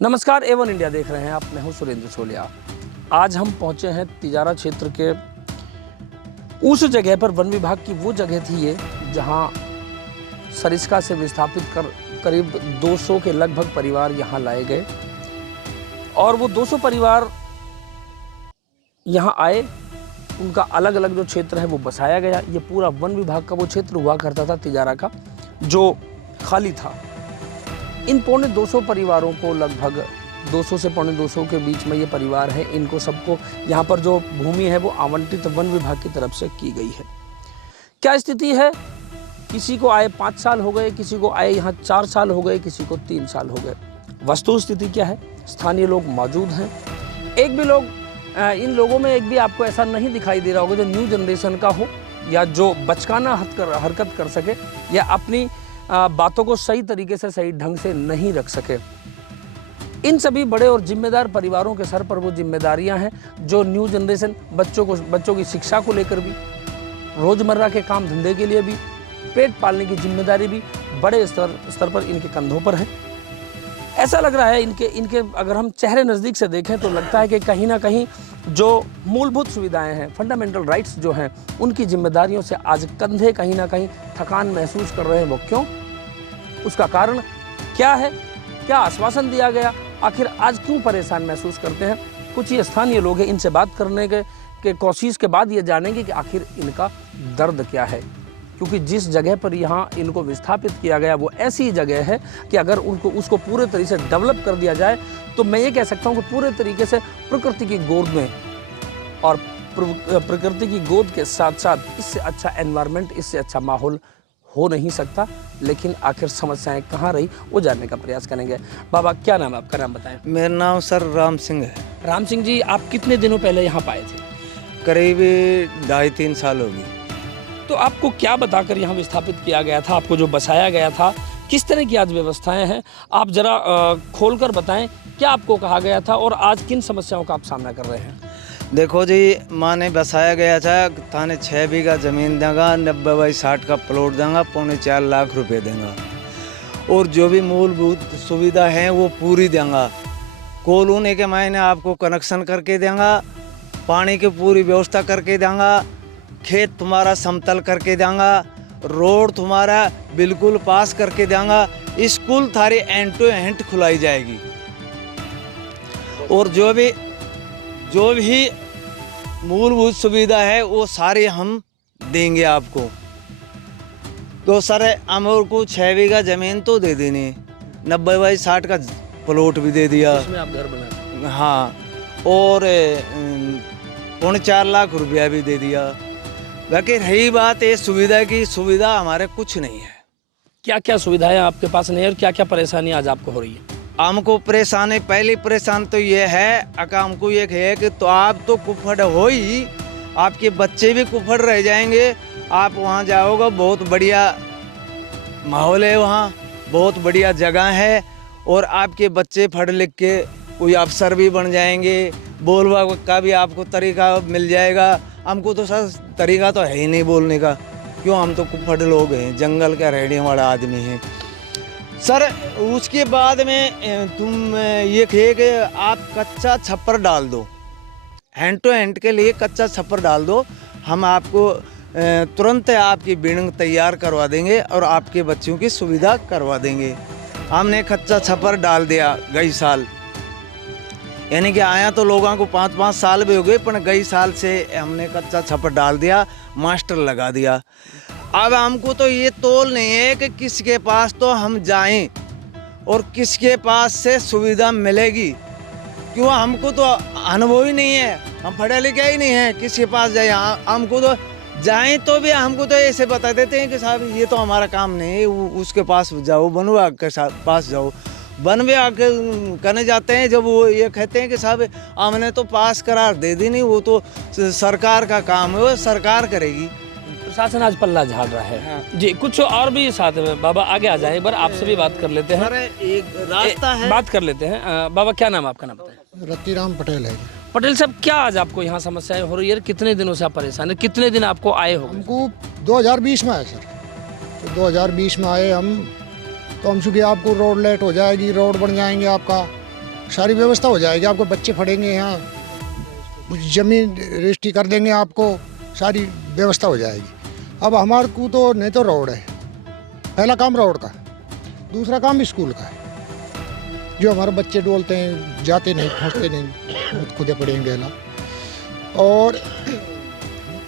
नमस्कार, A1 India देख रहे हैं आप। मैं हूं सुरेंद्र सोलिया। आज हम पहुंचे हैं तिजारा क्षेत्र के उस जगह पर। वन विभाग की वो जगह थी ये जहां सरिस्का से विस्थापित कर करीब 200 के लगभग परिवार यहां लाए गए और वो 200 परिवार यहां आए। उनका अलग अलग जो क्षेत्र है वो बसाया गया। ये पूरा वन विभाग का वो क्षेत्र हुआ करता था तिजारा का, जो खाली था। इन 250 परिवारों को, लगभग 200 से 250 के बीच में ये परिवार है, इनको सबको यहाँ पर जो भूमि है वो आवंटित वन विभाग की तरफ से की गई है। क्या स्थिति है? किसी को आए 5 साल हो गए, किसी को आए यहाँ 4 साल हो गए, किसी को 3 साल हो गए। वस्तु स्थिति क्या है? स्थानीय लोग मौजूद हैं। एक भी लोग, इन लोगों में एक भी आपको ऐसा नहीं दिखाई दे रहा होगा जो न्यू जनरेशन का हो या जो बचकाना हरकत कर सके या अपनी बातों को सही तरीके से, सही ढंग से नहीं रख सके। इन सभी बड़े और जिम्मेदार परिवारों के सर पर वो जिम्मेदारियां हैं जो न्यू जनरेशन बच्चों की शिक्षा को लेकर भी, रोजमर्रा के काम धंधे के लिए भी, पेट पालने की जिम्मेदारी भी बड़े स्तर पर इनके कंधों पर है। ऐसा लग रहा है इनके अगर हम चेहरे नज़दीक से देखें तो लगता है कि कहीं ना कहीं जो मूलभूत सुविधाएं हैं, फंडामेंटल राइट्स जो हैं, उनकी जिम्मेदारियों से आज कंधे कहीं ना कहीं थकान महसूस कर रहे हैं। वो क्यों? उसका कारण क्या है? क्या आश्वासन दिया गया? आखिर आज क्यों परेशान महसूस करते हैं? कुछ ये स्थानीय लोग हैं, इनसे बात करने के कोशिश के बाद ये जानेंगे कि आखिर इनका दर्द क्या है। क्योंकि जिस जगह पर यहाँ इनको विस्थापित किया गया वो ऐसी जगह है कि अगर उसको पूरे तरीके से डेवलप कर दिया जाए तो मैं ये कह सकता हूँ कि पूरे तरीके से प्रकृति की गोद में, और प्रकृति की गोद के साथ साथ इससे अच्छा एनवायरनमेंट, इससे अच्छा माहौल हो नहीं सकता। लेकिन आखिर समस्याएं कहाँ रही वो जानने का प्रयास करेंगे। बाबा, क्या नाम है आपका? नाम बताएं। मेरा नाम सर राम सिंह है। राम सिंह जी, आप कितने दिनों पहले यहाँ पाए थे? करीब 2.5-3 साल होगी। तो आपको क्या बताकर यहाँ विस्थापित किया गया था? आपको जो बसाया गया था, किस तरह की आज व्यवस्थाएं हैं? आप जरा खोलकर बताएं, क्या आपको कहा गया था और आज किन समस्याओं का आप सामना कर रहे हैं? देखो जी, माँ ने बसाया गया था, थाने 6 बीघा ज़मीन देगा, 90/60 का प्लॉट देगा, 4.25 लाख रुपए देगा और जो भी मूलभूत सुविधा है वो पूरी देगा। कॉलोनी के मायने आपको कनेक्शन करके देगा, पानी की पूरी व्यवस्था करके देगा, खेत तुम्हारा समतल करके देगा, रोड तुम्हारा बिल्कुल पास करके देगा, स्कूल थारी एंड टू एंड खुलाई जाएगी और जो भी मूलभूत सुविधा है वो सारी हम देंगे आपको। तो सर अमर को 6 बीघा ज़मीन तो दे देनी, 90/60 का प्लॉट भी दे दिया, इसमें आप घर बना, हाँ, और 4.25 लाख रुपया भी दे दिया। बाकी रही बात ये सुविधा की, सुविधा हमारे कुछ नहीं है। क्या क्या सुविधाएं आपके पास नहीं है और क्या क्या परेशानी आज आपको हो रही है? हमको परेशानी, पहली परेशान तो ये है, हमको ये है कि तो आप तो कुफड़ हो ही, आपके बच्चे भी कुफड़ रह जाएंगे। आप वहाँ जाओगे, बहुत बढ़िया माहौल है, वहाँ बहुत बढ़िया जगह है और आपके बच्चे पढ़ लिख के कोई अफसर भी बन जाएंगे, बोलवा का भी आपको तरीका मिल जाएगा। हमको तो सर तरीका तो है ही नहीं बोलने का, क्यों? हम तो कुफड़ लोग हैं, जंगल का रहने वाला आदमी है सर। उसके बाद में तुम ये कहे कि आप कच्चा छप्पर डाल दो, हैंड टू हैंड के लिए कच्चा छप्पर डाल दो, हम आपको तुरंत आपकी बिल्डिंग तैयार करवा देंगे और आपके बच्चों की सुविधा करवा देंगे। हमने कच्चा छप्पर डाल दिया गई साल, यानी कि आया तो लोगों को 5-5 साल भी हो गए, पर गई साल से हमने कच्चा छप्पर डाल दिया, मास्टर लगा दिया। अब हमको तो ये तोल नहीं है कि किसके पास तो हम जाएं और किसके पास से सुविधा मिलेगी, क्यों? हमको तो अनुभव ही नहीं है, हम पढ़े लिखे ही नहीं है, किसके पास जाए? हमको तो जाएं तो भी हमको तो ऐसे बता देते हैं कि साहब ये तो हमारा काम नहीं है, उसके पास जाओ, वन विभाग के पास जाओ। वन विभाग करने जाते हैं, जब वो ये कहते हैं कि साहब हमने तो पास करार दे दी नहीं, वो तो सरकार का काम है, वो सरकार करेगी। प्रशासन आज पल्ला झाड़ रहा है। हाँ। जी, कुछ और भी साथ में। बाबा आगे आ जाए, एक बार आपसे भी बात कर लेते हैं। एक रास्ता है, बात कर लेते हैं। बाबा, क्या नाम है आपका? नाम बताएं। रतिराम पटेल है। पटेल साहब, क्या आज आपको यहाँ समस्याएं हो रही है? कितने दिनों से आप परेशान है? कितने दिन आपको आए हो? हमको 2020 में आए सर, तो 2020 में आए हम, तो हम चूँकि आपको रोड लेट हो जाएगी, रोड बन जाएंगे आपका, सारी व्यवस्था हो जाएगी, आपको बच्चे पढ़ेंगे यहाँ, जमीन रजिस्ट्री कर देंगे आपको, सारी व्यवस्था हो जाएगी। अब हमारे को तो नहीं तो रोड है, पहला काम रोड का, दूसरा काम स्कूल का है। जो हमारे बच्चे डोलते हैं, जाते नहीं, पहुँचते नहीं, खुदे पड़ेंगे ना। और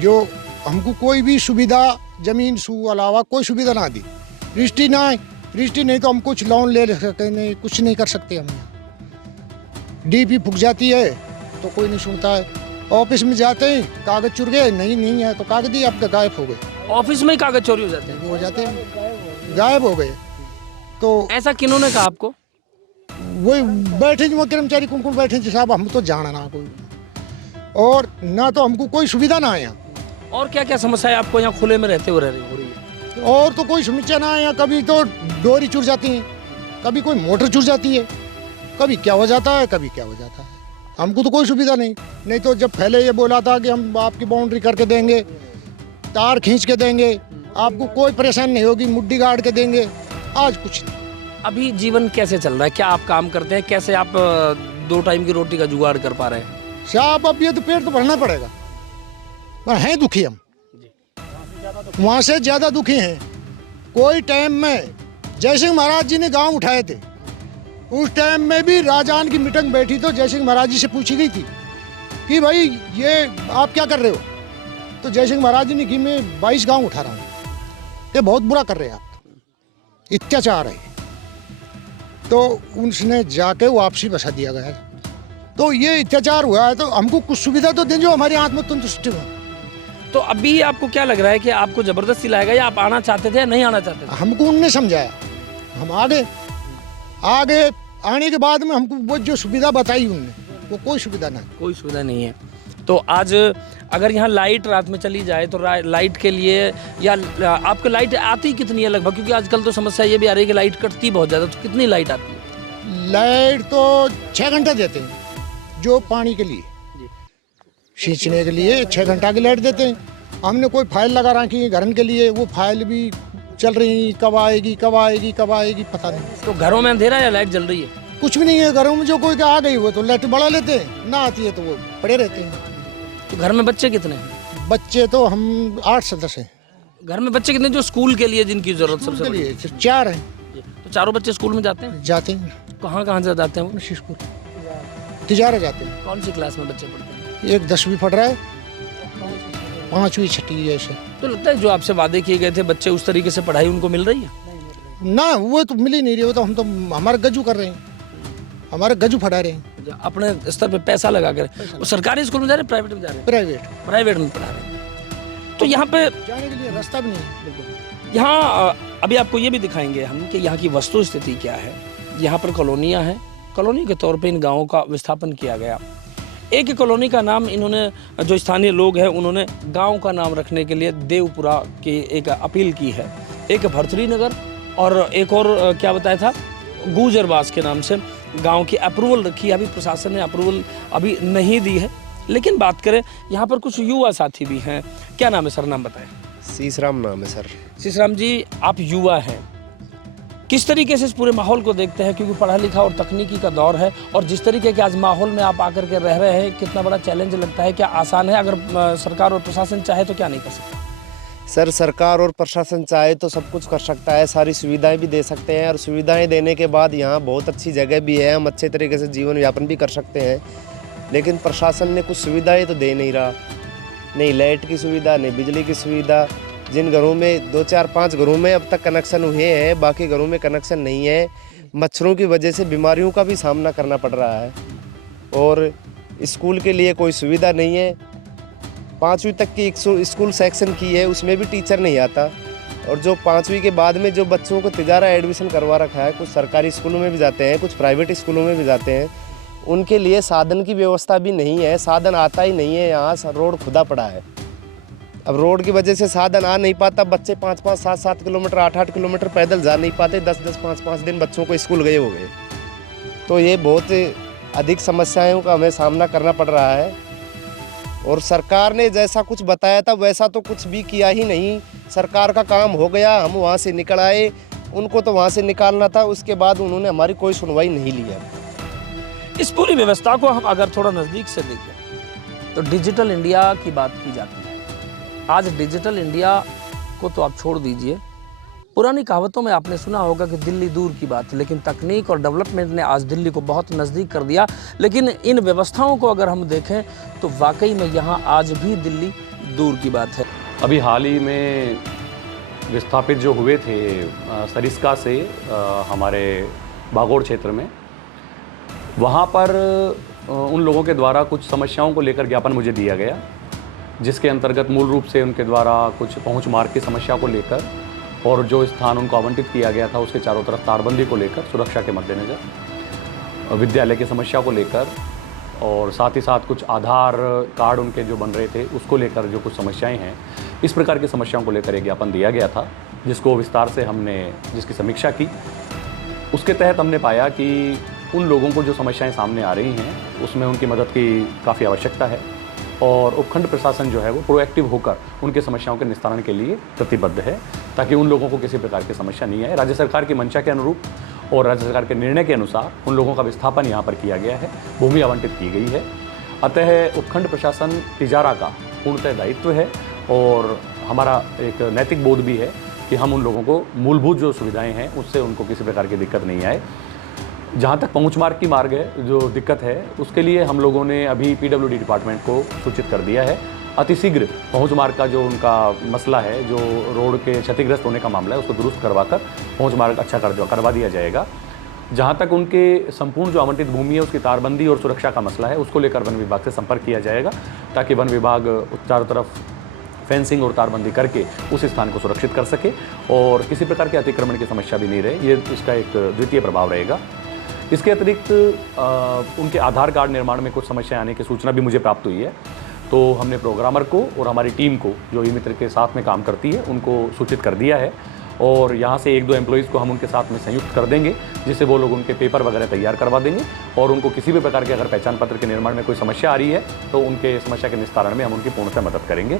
जो हमको कोई भी सुविधा जमीन सू अलावा कोई सुविधा ना दी, रजिस्ट्री ना है, रजिस्ट्री नहीं तो हम कुछ लोन ले सकते नहीं, कुछ नहीं कर सकते हम। डीपी फूक जाती है तो कोई नहीं सुनता है, ऑफिस में जाते हैं कागज चुर गए, नहीं है तो कागज ही आपका गायब हो गए। ऑफिस में ही कागज चोरी हो जाते हैं? हो जाते हैं, गायब हो गए। तो ऐसा किन्होंने कहा आपको? वही बैठे जो कर्मचारी कुमकुम बैठे जी साहब, हम तो जाना ना कोई, और ना तो हमको कोई सुविधा ना है यहाँ। और क्या क्या समस्या है आपको यहाँ खुले में रहते हुए हो रही है? और तो कोई समस्या ना है यहाँ। कभी तो डोरी चुर जाती है, कभी कोई मोटर चुर जाती है, कभी क्या हो जाता है, कभी क्या हो जाता है। हमको तो कोई सुविधा नहीं तो जब पहले ये बोला था कि हम आपकी बाउंड्री करके देंगे, तार खींच के देंगे, आपको कोई परेशानी नहीं होगी, मुड्डी गाड़ के देंगे, आज कुछ नहीं। अभी जीवन कैसे चल रहा है? क्या आप काम करते हैं? कैसे आप 2 टाइम की रोटी का जुगाड़ कर पा रहे हैं? साहब अब ये तो पेट तो भरना पड़ेगा, पर हैं दुखी हम, वहाँ से ज़्यादा दुखी हैं। कोई टाइम में जयसिंह महाराज जी ने गांव उठाए थे, उस टाइम में भी राजान की मीटिंग बैठी तो जयसिंह महाराज जी से पूछी गई थी कि भाई ये आप क्या कर रहे हो, तो जयसिंह महाराज जी ने कि मैं 22 गांव उठा रहा हूँ, ये बहुत बुरा कर रहे हैं आप, अत्याचार है। तो उसने जाके वापसी बसा दिया गया। तो ये अत्याचार हुआ है तो हमको कुछ सुविधा तो दें जो हमारी आत्मसंतुष्टि हो। तो अभी आपको क्या लग रहा है कि आपको जबरदस्ती लाएगा या आप आना चाहते थे या नहीं आना चाहते थे? हमको उनने समझाया, हम आगे आने के बाद में हमको वो जो सुविधा बताई उनने, वो कोई सुविधा नहीं, कोई सुविधा नहीं है। तो आज अगर यहाँ लाइट रात में चली जाए तो लाइट के लिए या आपको लाइट आती कितनी है लगभग? क्योंकि आजकल तो समस्या ये भी आ रही है कि लाइट कटती बहुत ज़्यादा, तो कितनी लाइट आती है? लाइट तो 6 घंटे देते हैं, जो पानी के लिए सींचने के लिए 6 घंटा की लाइट देते हैं। हमने कोई फाइल लगा रखी है घरन के लिए, वो फाइल भी चल रही, कब आएगी पता नहीं। तो घरों में अंधेरा या लाइट जल रही है? कुछ भी नहीं है घरों में, जो कोई आ गई वो तो लाइट बढ़ा लेते हैं, ना आती है तो वो पड़े रहते हैं। तो घर में बच्चे कितने हैं? बच्चे तो हम 8 सदस्य हैं। घर में बच्चे कितने जो स्कूल के लिए जिनकी जरूरत सबसे बड़ी है? 4 हैं। तो चारों बच्चे स्कूल में जाते हैं? जाते हैं। कहाँ से जाते हैं वो? स्कूल तिजारा जाते हैं। कौन सी क्लास में बच्चे पढ़ते हैं? एक 10वीं पढ़ रहा है, 5वीं 6वीं ऐसे। तो लगता है जो आपसे वादे किए गए थे बच्चे उस तरीके से पढ़ाई उनको मिल रही है? ना, वो तो मिल ही नहीं रही। वो तो हम तो हमारे गजू कर रहे हैं, हमारे गजू फटा रहे हैं। अपने स्तर पे पैसा लगा कर। वो सरकारी स्कूल में जा रहे हैं, प्राइवेट में जा रहे हैं? प्राइवेट में पढ़ा रहे हैं। तो यहाँ पे जाने के लिए रास्ता भी नहीं। यहाँ अभी आपको ये भी दिखाएंगे हम कि यहाँ की वस्तु स्थिति क्या है। यहाँ पर कॉलोनियाँ हैं, कॉलोनी के तौर पे इन गाँवों का विस्थापन किया गया। एक कॉलोनी का नाम इन्होंने, जो स्थानीय लोग हैं उन्होंने गांव का नाम रखने के लिए देवपुरा की एक अपील की है। एक भरथरी नगर और एक और क्या बताया था, गुजरबास के नाम से गांव की अप्रूवल रखी है। अभी प्रशासन ने अप्रूवल अभी नहीं दी है। लेकिन बात करें, यहाँ पर कुछ युवा साथी भी हैं। क्या नाम है सर? नाम बताएं। सीसराम नाम है सर। सीसराम जी, आप युवा हैं, किस तरीके से इस पूरे माहौल को देखते हैं? क्योंकि पढ़ा लिखा और तकनीकी का दौर है, और जिस तरीके के आज माहौल में आप आकर के रह रहे हैं, कितना बड़ा चैलेंज लगता है? क्या आसान है? अगर सरकार और प्रशासन चाहे तो क्या नहीं कर सकता? सर, सरकार और प्रशासन चाहे तो सब कुछ कर सकता है, सारी सुविधाएं भी दे सकते हैं, और सुविधाएं देने के बाद यहाँ बहुत अच्छी जगह भी है, हम अच्छे तरीके से जीवन यापन भी कर सकते हैं। लेकिन प्रशासन ने कुछ सुविधाएँ तो दे नहीं रहा, नहीं लाइट की सुविधा, नहीं बिजली की सुविधा। जिन घरों में 2, 4, 5 घरों में अब तक कनेक्शन हुए हैं, बाकी घरों में कनेक्शन नहीं है। मच्छरों की वजह से बीमारियों का भी सामना करना पड़ रहा है, और स्कूल के लिए कोई सुविधा नहीं है। 5वीं तक की स्कूल सेक्शन की है, उसमें भी टीचर नहीं आता, और जो 5वीं के बाद में जो बच्चों को तिजारा एडमिशन करवा रखा है, कुछ सरकारी स्कूलों में भी जाते हैं, कुछ प्राइवेट स्कूलों में भी जाते हैं, उनके लिए साधन की व्यवस्था भी नहीं है। साधन आता ही नहीं है, यहाँ रोड खुदा पड़ा है। अब रोड की वजह से साधन आ नहीं पाता, बच्चे 5-5, 7-7 किलोमीटर, 8-8 किलोमीटर पैदल जा नहीं पाते। 10-10, 5-5 दिन बच्चों को स्कूल गए हो गए। तो ये बहुत अधिक समस्याओं का हमें सामना करना पड़ रहा है, और सरकार ने जैसा कुछ बताया था वैसा तो कुछ भी किया ही नहीं। सरकार का काम हो गया, हम वहाँ से निकल आए, उनको तो वहाँ से निकालना था, उसके बाद उन्होंने हमारी कोई सुनवाई नहीं लिया। इस पूरी व्यवस्था को हम अगर थोड़ा नज़दीक से देखें तो डिजिटल इंडिया की बात की जाती है। आज डिजिटल इंडिया को तो आप छोड़ दीजिए, पुरानी कहावतों में आपने सुना होगा कि दिल्ली दूर की बात है, लेकिन तकनीक और डेवलपमेंट ने आज दिल्ली को बहुत नज़दीक कर दिया। लेकिन इन व्यवस्थाओं को अगर हम देखें तो वाकई में यहाँ आज भी दिल्ली दूर की बात है। अभी हाल ही में विस्थापित जो हुए थे सरिस्का से हमारे बागोड़ क्षेत्र में, वहाँ पर उन लोगों के द्वारा कुछ समस्याओं को लेकर ज्ञापन मुझे दिया गया, जिसके अंतर्गत मूल रूप से उनके द्वारा कुछ पहुँच मार्ग की समस्या को लेकर और जो स्थान उनको आवंटित किया गया था उसके चारों तरफ तारबंदी को लेकर, सुरक्षा के मद्देनज़र, विद्यालय की समस्या को लेकर और साथ ही साथ कुछ आधार कार्ड उनके जो बन रहे थे उसको लेकर जो कुछ समस्याएं हैं, इस प्रकार की समस्याओं को लेकर एक ज्ञापन दिया गया था, जिसको विस्तार से जिसकी समीक्षा की। उसके तहत हमने पाया कि उन लोगों को जो समस्याएं सामने आ रही हैं उसमें उनकी मदद की काफ़ी आवश्यकता है और उपखंड प्रशासन जो है वो प्रोएक्टिव होकर उनके समस्याओं के निस्तारण के लिए प्रतिबद्ध है, ताकि उन लोगों को किसी प्रकार की समस्या नहीं आए। राज्य सरकार की मंशा के अनुरूप और राज्य सरकार के निर्णय के अनुसार उन लोगों का विस्थापन यहाँ पर किया गया है, भूमि आवंटित की गई है। अतः उपखंड प्रशासन तिजारा का पूर्णतः दायित्व है और हमारा एक नैतिक बोध भी है कि हम उन लोगों को मूलभूत जो सुविधाएँ हैं उससे उनको किसी प्रकार की दिक्कत नहीं आए। जहाँ तक पहुँच मार्ग की मार्ग है जो दिक्कत है, उसके लिए हम लोगों ने अभी पीडब्ल्यूडी डिपार्टमेंट को सूचित कर दिया है। अतिशीघ्र पहुँच मार्ग का जो उनका मसला है, जो रोड के क्षतिग्रस्त होने का मामला है, उसको दुरुस्त करवाकर पहुँच मार्ग अच्छा करवा दिया जाएगा। जहाँ तक उनके संपूर्ण जो आवंटित भूमि है उसकी तारबंदी और सुरक्षा का मसला है, उसको लेकर वन विभाग से संपर्क किया जाएगा, ताकि वन विभाग चारों तरफ फेंसिंग और तारबंदी करके उस स्थान को सुरक्षित कर सके और किसी प्रकार के अतिक्रमण की समस्या भी नहीं रहे। ये इसका एक द्वितीय प्रभाव रहेगा। इसके अतिरिक्त उनके आधार कार्ड निर्माण में कुछ समस्या आने की सूचना भी मुझे प्राप्त हुई है, तो हमने प्रोग्रामर को और हमारी टीम को जो ई मित्र के साथ में काम करती है उनको सूचित कर दिया है और यहाँ से 1-2 एम्प्लॉइज़ को हम उनके साथ में संयुक्त कर देंगे, जिससे वो लोग उनके पेपर वगैरह तैयार करवा देंगे और उनको किसी भी प्रकार के अगर पहचान पत्र के निर्माण में कोई समस्या आ रही है तो उनके समस्या के निस्तारण में हम उनकी पूर्णतः मदद करेंगे।